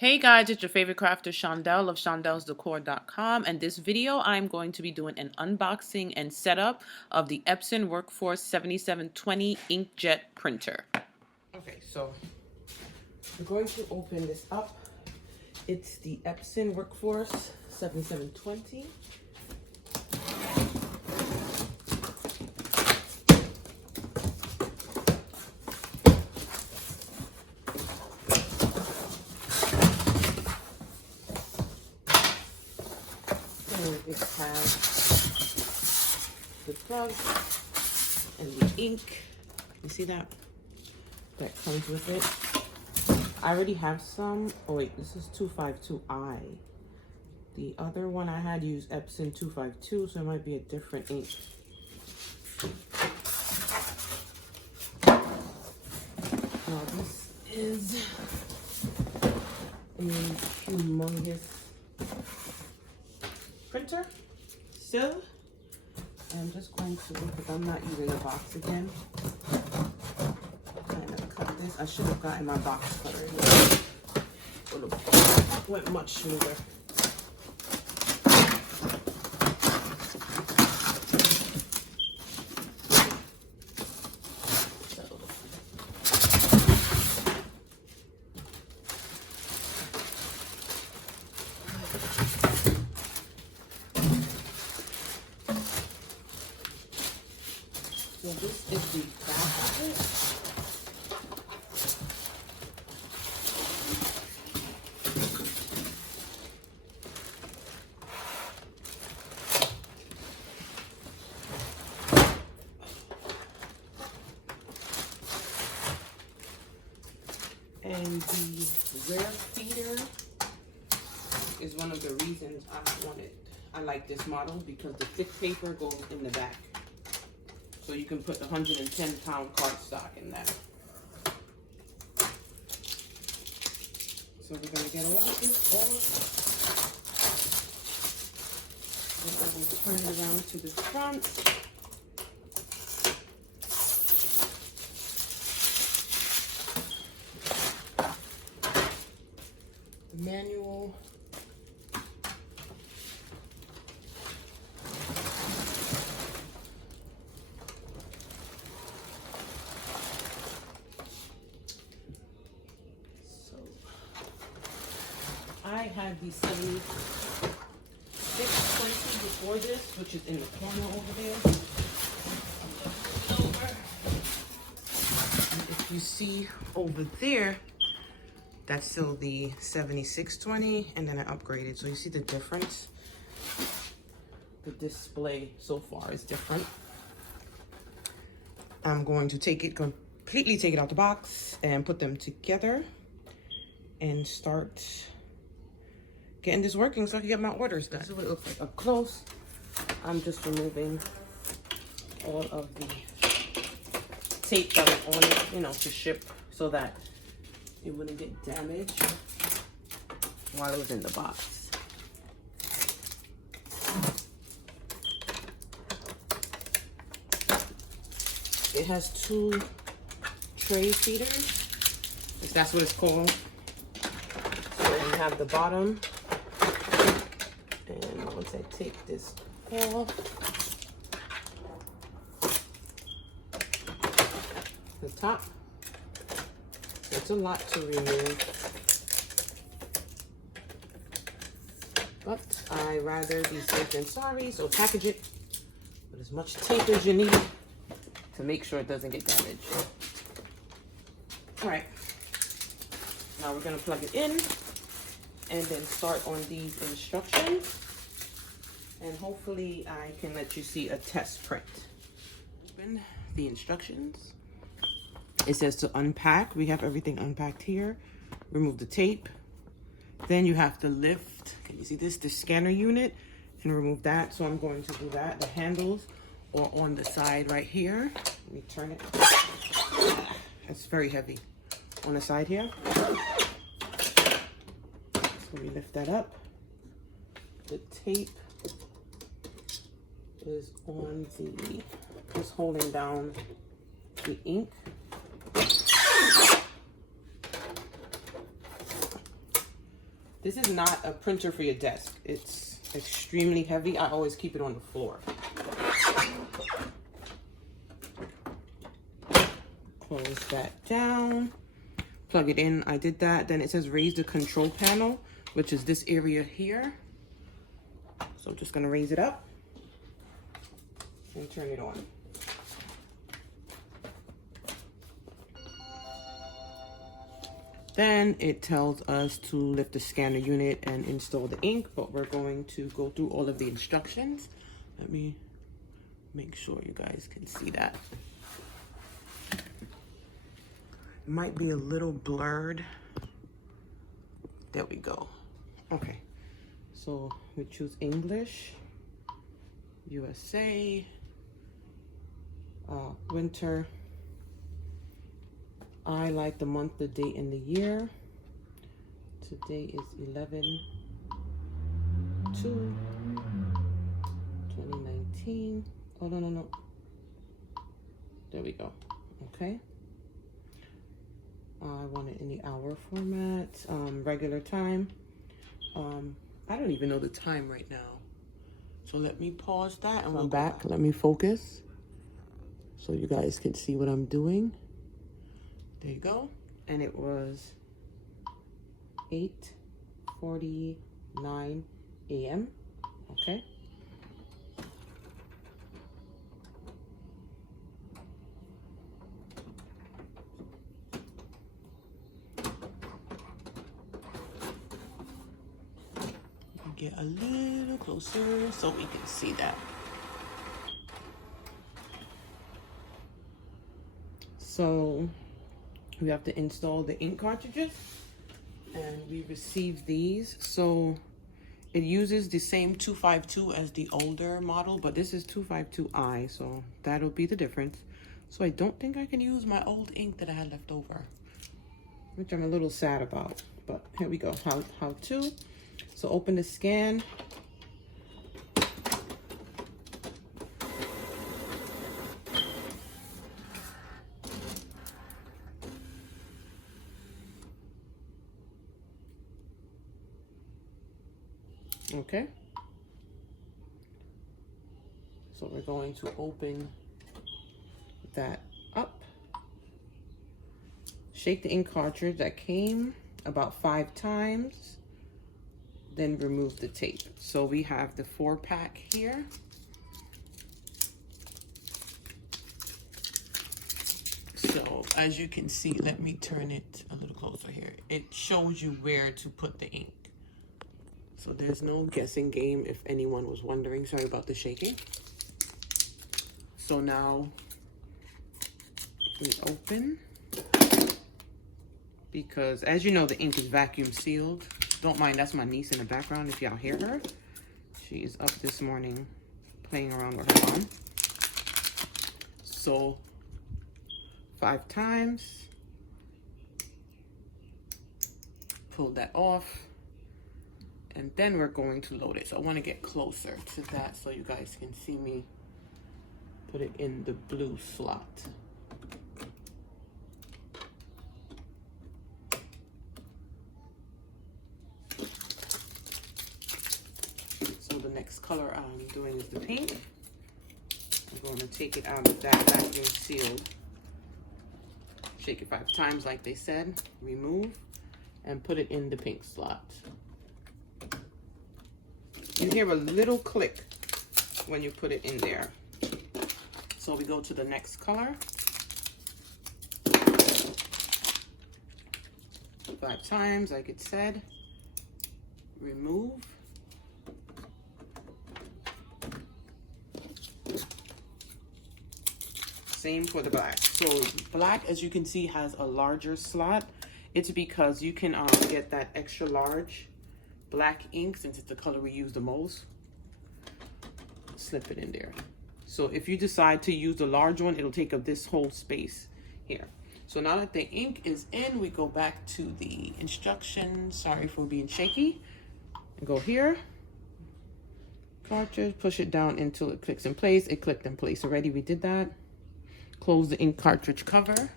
Hey guys, it's your favorite crafter Shondell of shondellsdecor.com, and this video I'm going to be doing an unboxing and setup of the Epson Workforce 7720 Inkjet printer. Okay, so we're going to open this up. It's the Epson Workforce 7720. It has the plug and the ink. You see that? That comes with it. I already have some. Oh wait, this is 252i. The other one I had used Epson 252, so it might be a different ink. Now this is a humongous printer still. I'm just going to, because I'm not using a box again, kind of cut this. I should have gotten my box cutter here. Would have went much smoother. So this is the back of it. And the rare feeder is one of the reasons I like this model, because the thick paper goes in the back. So you can put the 110-pound cardstock in that. So we're going to get all of this off. Then I will turn it around to the front. The manual. I had the 7620 before this, which is in the corner over there. And if you see over there, that's still the 7620, and then I upgraded. So you see the difference? The display so far is different. I'm going to completely take it out the box and put them together and start getting this working so I can get my orders done. This is what it looks like up close. I'm just removing all of the tape that was on it, you know, to ship, so that it wouldn't get damaged while it was in the box. It has 2 tray feeders, if that's what it's called. So you have the bottom. And once I take this off, the top, it's a lot to remove, but I rather be safe than sorry, so package it with as much tape as you need to make sure it doesn't get damaged. All right, now we're gonna plug it in and then start on these instructions, and hopefully I can let you see a test print. Open the instructions. It says to unpack. We have everything unpacked here. Remove the tape. Then you have to lift, can you see this, the scanner unit, and remove that. So I'm going to do that. The handles are on the side right here. Let me turn it. It's very heavy on the side here. So we lift that up. The tape is on the, just holding down the ink. This is not a printer for your desk. It's extremely heavy. I always keep it on the floor. Close that down. Plug it in. I did that. Then it says raise the control panel, which is this area here. So I'm just going to raise it up and turn it on. Then it tells us to lift the scanner unit and install the ink, but we're going to go through all of the instructions. Let me make sure you guys can see that. It might be a little blurred. There we go. Okay, so we choose English, USA, winter. I like the month, the date, and the year. Today is 11/2/2019. Oh, no. There we go. Okay. I want it in the hour format, regular time. I don't even know the time right now. So let me pause that and we'll back. Let me focus so you guys can see what I'm doing. There you go. And it was 8:49 a.m. Okay. Get a little closer so we can see that. So we have to install the ink cartridges, and we received these. So it uses the same 252 as the older model, but this is 252i, so that'll be the difference. So I don't think I can use my old ink that I had left over, which I'm a little sad about, but here we go. How to. So open the scan. Okay. So we're going to open that up. Shake the ink cartridge that came about 5 times. Then remove the tape. So we have the 4-pack here. So as you can see, let me turn it a little closer here. It shows you where to put the ink. So there's no guessing game if anyone was wondering. Sorry about the shaking. So now we open, because as you know, the ink is vacuum sealed. Don't mind, that's my niece in the background if y'all hear her. She is up this morning playing around with her mom. So 5 times. Pull that off. And then we're going to load it. So I want to get closer to that so you guys can see me put it in the blue slot. The next color I'm doing is the pink. I'm going to take it out of that vacuum sealed. Shake it 5 times like they said. Remove and put it in the pink slot. You hear a little click when you put it in there. So we go to the next color. 5 times like it said. Remove. Same for the black. So black, as you can see, has a larger slot. It's because you can get that extra large black ink, since it's the color we use the most. Slip it in there. So if you decide to use the large one, it'll take up this whole space here. So now that the ink is in, we go back to the instructions. Sorry for being shaky. And go here. Cartridge, push it down until it clicks in place. It clicked in place already. We did that. Close the ink cartridge cover.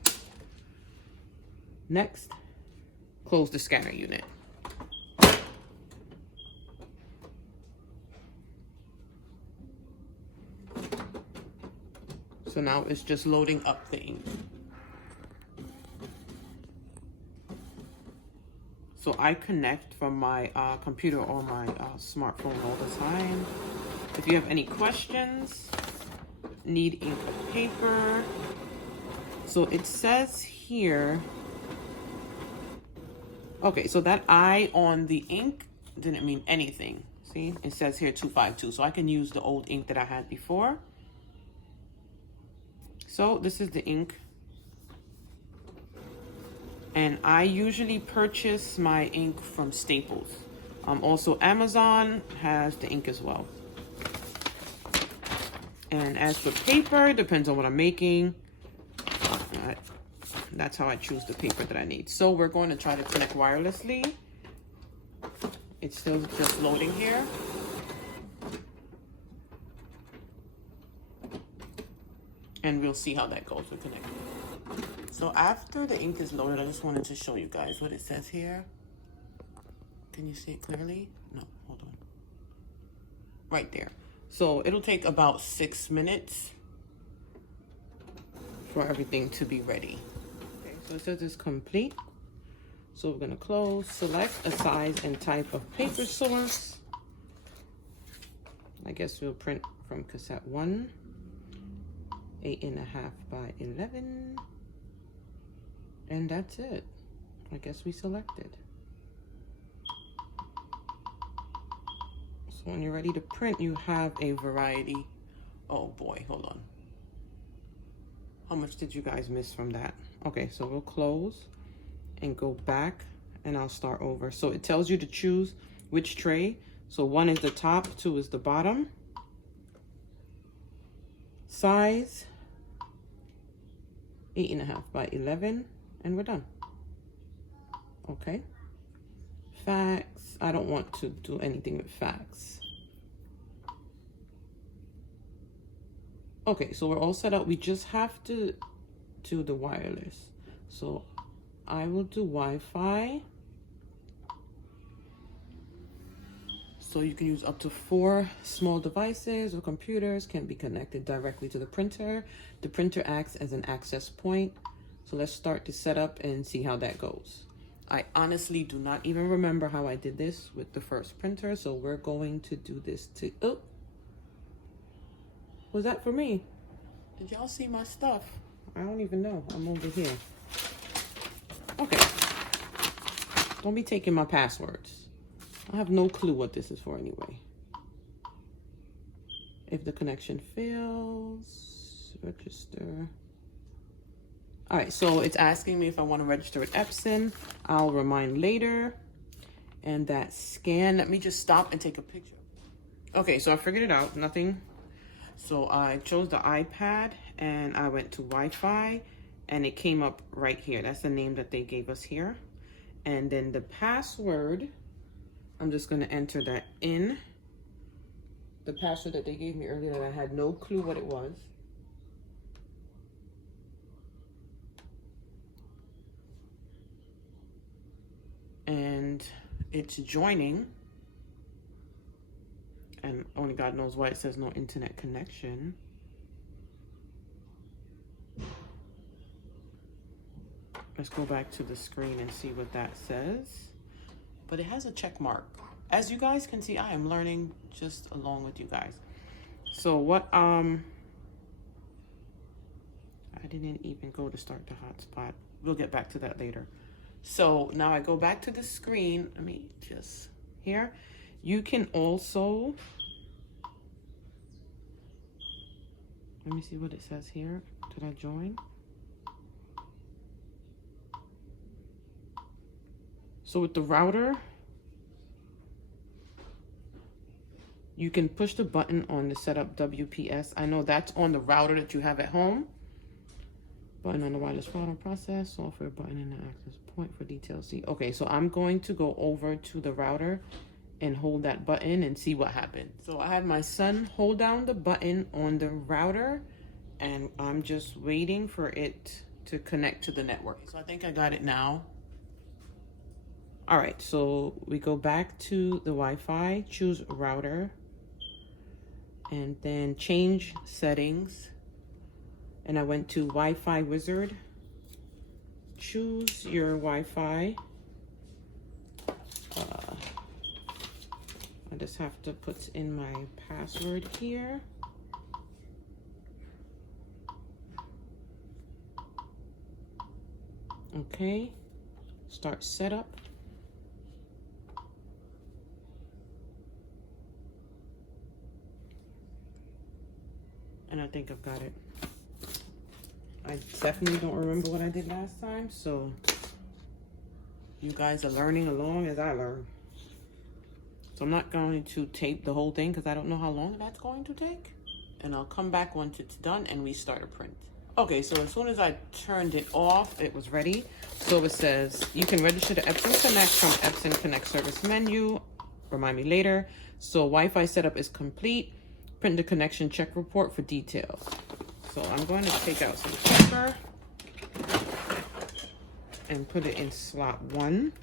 Next, close the scanner unit. So now it's just loading up the ink. So I connect from my computer or my smartphone all the time. If you have any questions, need ink or paper. So it says here, okay, so that I on the ink didn't mean anything. See, it says here 252. So I can use the old ink that I had before. So this is the ink. And I usually purchase my ink from Staples. Also, Amazon has the ink as well. And as for paper, depends on what I'm making. That's how I choose the paper that I need. So we're going to try to connect wirelessly. It's still just loading here. And we'll see how that goes with connecting. So after the ink is loaded, I just wanted to show you guys what it says here. Can you see it clearly? No, hold on. Right there. So it'll take about 6 minutes for everything to be ready. Okay, so it says it's complete. So we're gonna close, select a size and type of paper source. I guess we'll print from cassette 1, 8.5 by 11. And that's it. I guess we selected. So when you're ready to print, you have a variety. Oh boy, hold on. How much did you guys miss from that? Okay, so we'll close and go back and I'll start over. So it tells you to choose which tray. So 1 is the top, 2 is the bottom. Size, 8.5 by 11. And we're done. Okay. Fax. I don't want to do anything with fax. Okay, so we're all set up. We just have to do the wireless. So I will do Wi-Fi. So you can use up to 4 small devices or computers can be connected directly to the printer. The printer acts as an access point. So let's start the setup and see how that goes. I honestly do not even remember how I did this with the first printer. So we're going to do this to, oh, was that for me? Did y'all see my stuff? I don't even know, I'm over here. Okay, don't be taking my passwords. I have no clue what this is for anyway. If the connection fails, register. All right, so it's asking me if I want to register with Epson. I'll remind later. And that scan, let me just stop and take a picture. Okay, so I figured it out, nothing. So I chose the iPad and I went to Wi-Fi and it came up right here. That's the name that they gave us here. And then the password, I'm just gonna enter that in. The password that they gave me earlier that I had no clue what it was. And it's joining, and only God knows why it says no internet connection. Let's go back to the screen and see what that says. But it has a check mark. As you guys can see, I am learning just along with you guys. So what, I didn't even go to start the hotspot. We'll get back to that later. So now I go back to the screen. Let me just, here. You can also, let me see what it says here. Did I join? So with the router, you can push the button on the setup WPS. I know that's on the router that you have at home. Button on the wireless router process, software button in the access point for details. See, okay, so I'm going to go over to the router and hold that button and see what happened. So I had my son hold down the button on the router and I'm just waiting for it to connect to the network. So I think I got it now. All right, so we go back to the Wi-Fi, choose router, and then change settings. and I went to Wi-Fi Wizard. Choose your Wi-Fi. I just have to put in my password here. Okay, start setup. And I think I've got it. I definitely don't remember what I did last time, so you guys are learning along as I learn. So I'm not going to tape the whole thing because I don't know how long that's going to take. And I'll come back once it's done and we start a print. Okay, so as soon as I turned it off, it was ready. So it says, you can register to Epson Connect from Epson Connect service menu. Remind me later. So Wi-Fi setup is complete. Print the connection check report for details. So I'm going to take out some paper and put it in slot 1.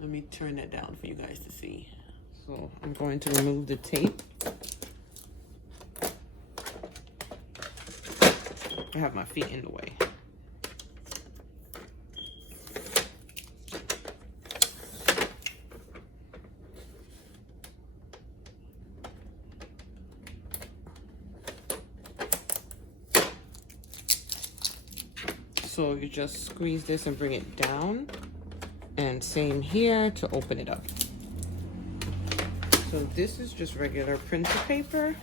Let me turn that down for you guys to see. So I'm going to remove the tape. I have my feet in the way. So you just squeeze this and bring it down, and same here to open it up. So this is just regular printer paper.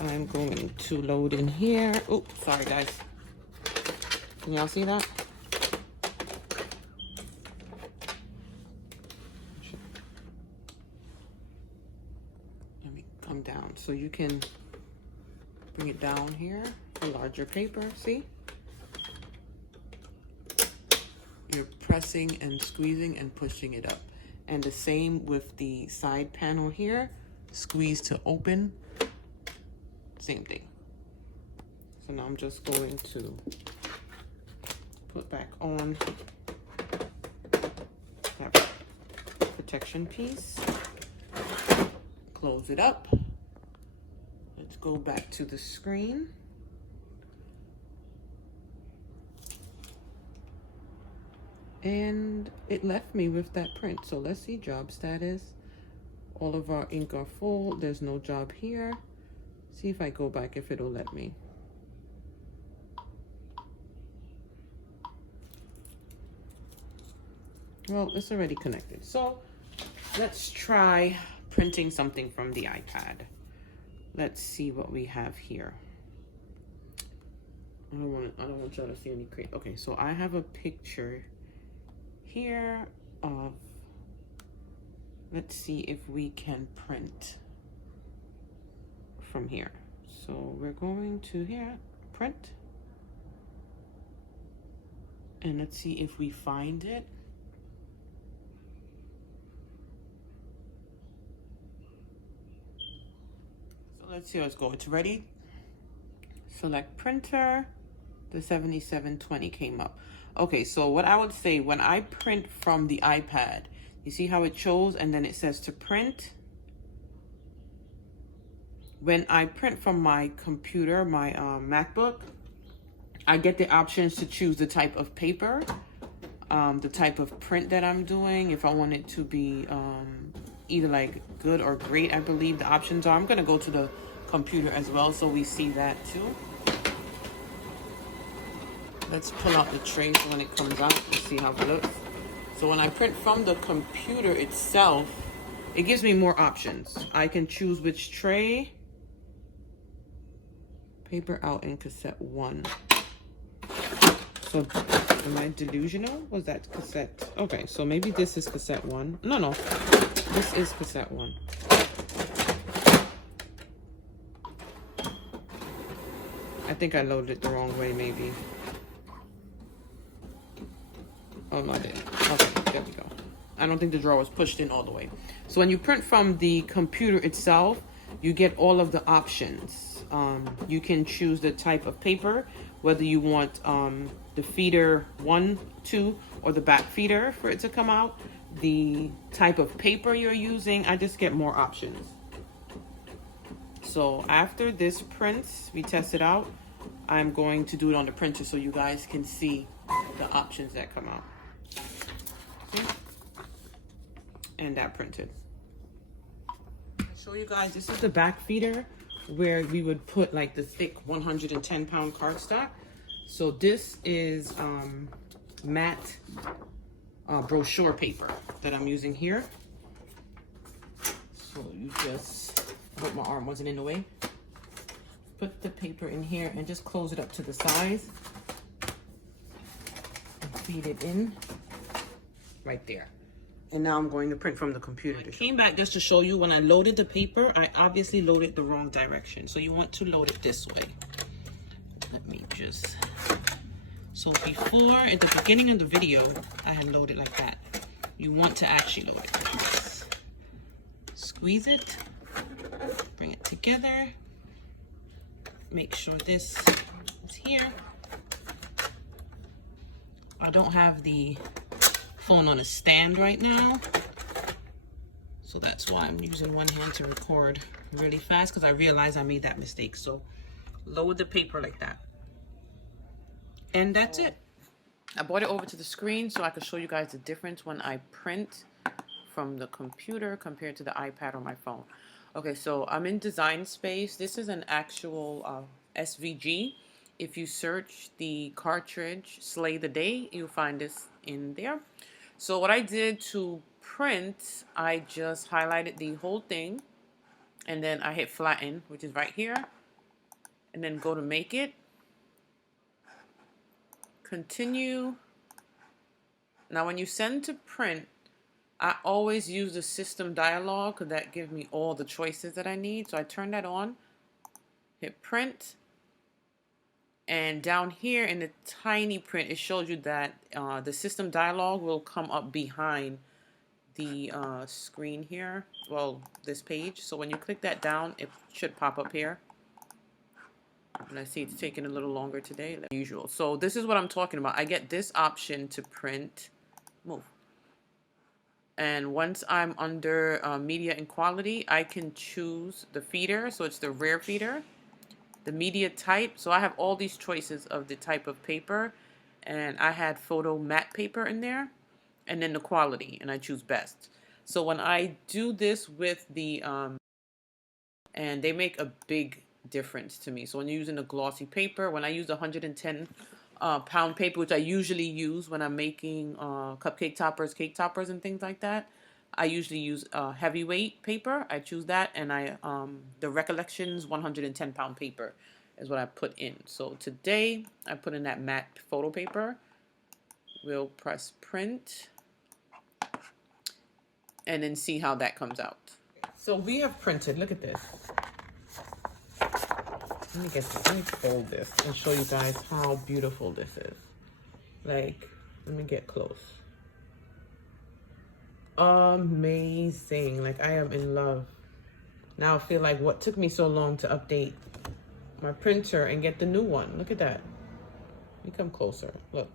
I'm going to load in here. Oops, sorry guys. Can y'all see that? Let me come down so you can bring it down here for larger paper, see? You're pressing and squeezing and pushing it up. And the same with the side panel here. Squeeze to open. Same thing. So now I'm just going to put back on that protection piece. Close it up. Let's go back to the screen. And it left me with that print. So let's see job status. All of our ink are full. There's no job here. See if I go back, if it'll let me. Well, it's already connected. So let's try printing something from the iPad. Let's see what we have here. I don't want y'all to see any crazy. Okay, so I have a picture here of, let's see if we can print from here. So we're going to here, print, and let's see if we find it. So let's see how it's going. It's ready. Select printer. The 7720 came up. Okay, so what I would say, when I print from the iPad, you see how it shows and then it says to print? When I print from my computer, my MacBook, I get the options to choose the type of paper, the type of print that I'm doing. If I want it to be either like good or great, I believe the options are. I'm gonna go to the computer as well so we see that too. Let's pull out the tray so when it comes out, let's see how it looks. So when I print from the computer itself, it gives me more options. I can choose which tray. Paper out in cassette 1. So am I delusional? Was that cassette? Okay, so maybe this is cassette 1. No, this is cassette 1. I think I loaded it the wrong way, maybe. Oh, no, I didn't. Okay, there we go. I don't think the drawer was pushed in all the way. So when you print from the computer itself, you get all of the options. You can choose the type of paper, whether you want the feeder 1, 2, or the back feeder for it to come out, the type of paper you're using. I just get more options. So after this prints, we test it out. I'm going to do it on the printer so you guys can see the options that come out. See? And that printed. I'll show you guys, this is the back feeder where we would put like the thick 110-pound cardstock. So this is matte brochure paper that I'm using here. So you just, I hope my arm wasn't in the way. Put the paper in here and just close it up to the size. And feed it in right there. And now I'm going to print from the computer. I came back just to show you when I loaded the paper, I obviously loaded the wrong direction. So you want to load it this way. Let me just, so before, at the beginning of the video, I had loaded like that. You want to actually load it like this. Squeeze it, bring it together. Make sure this is here. I don't have the phone on a stand right now, so that's why I'm using one hand to record really fast, because I realized I made that mistake. So load the paper like that, and that's it. I brought it over to the screen so I could show you guys the difference when I print from the computer compared to the iPad or my phone. Okay, so I'm in Design Space. This is an actual SVG. If you search the cartridge Slay the Day, you'll find this in there. So what I did to print, I just highlighted the whole thing, and then I hit flatten, which is right here, and then go to make it. Continue. Now when you send to print, I always use the system dialog because that gives me all the choices that I need. So I turn that on, hit print, and down here in the tiny print, it shows you that the system dialog will come up behind the screen here. Well, this page. So when you click that down, it should pop up here. And I see it's taking a little longer today than usual. So this is what I'm talking about. I get this option to print. Move. And once I'm under media and quality, I can choose the feeder. So it's the rare feeder, the media type. So I have all these choices of the type of paper, and I had photo matte paper in there, and then the quality, and I choose best. So when I do this with the, and they make a big difference to me. So when you're using a glossy paper, when I use 110 pound paper, which I usually use when I'm making cupcake toppers, cake toppers, and things like that, I usually use heavyweight paper. I choose that, and the Recollections 110 pound paper is what I put in. So today I put in that matte photo paper. We'll press print and then see how that comes out. So we have printed. Look at this. Let me fold this and show you guys how beautiful this is. Like, let me get close. Amazing. Like, I am in love. Now I feel like what took me so long to update my printer and get the new one. Look at that. Let me come closer. Look.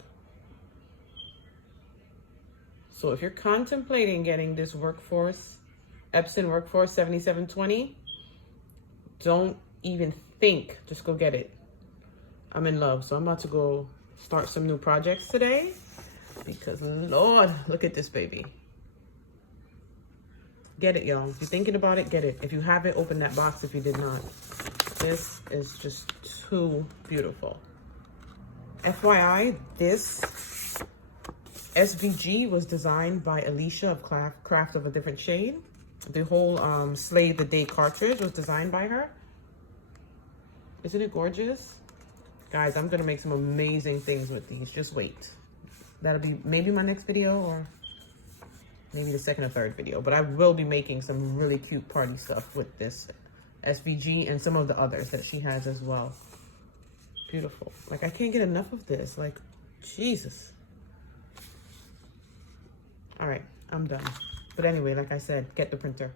So if you're contemplating getting this Epson Workforce 7720, don't even think, just go get it. I'm in love. So I'm about to go start some new projects today, because Lord, look at this baby. Get it, y'all. If you're thinking about it, get it. If you have it, open that box if you did not. This is just too beautiful. FYI, this SVG was designed by Alicia of Craft of a Different Shade. The whole Slay the Day cartridge was designed by her. Isn't it gorgeous? Guys, I'm going to make some amazing things with these. Just wait. That'll be maybe my next video, or maybe the second or third video. But I will be making some really cute party stuff with this SVG and some of the others that she has as well. Beautiful. Like, I can't get enough of this. Like, Jesus. All right, I'm done. But anyway, like I said, get the printer.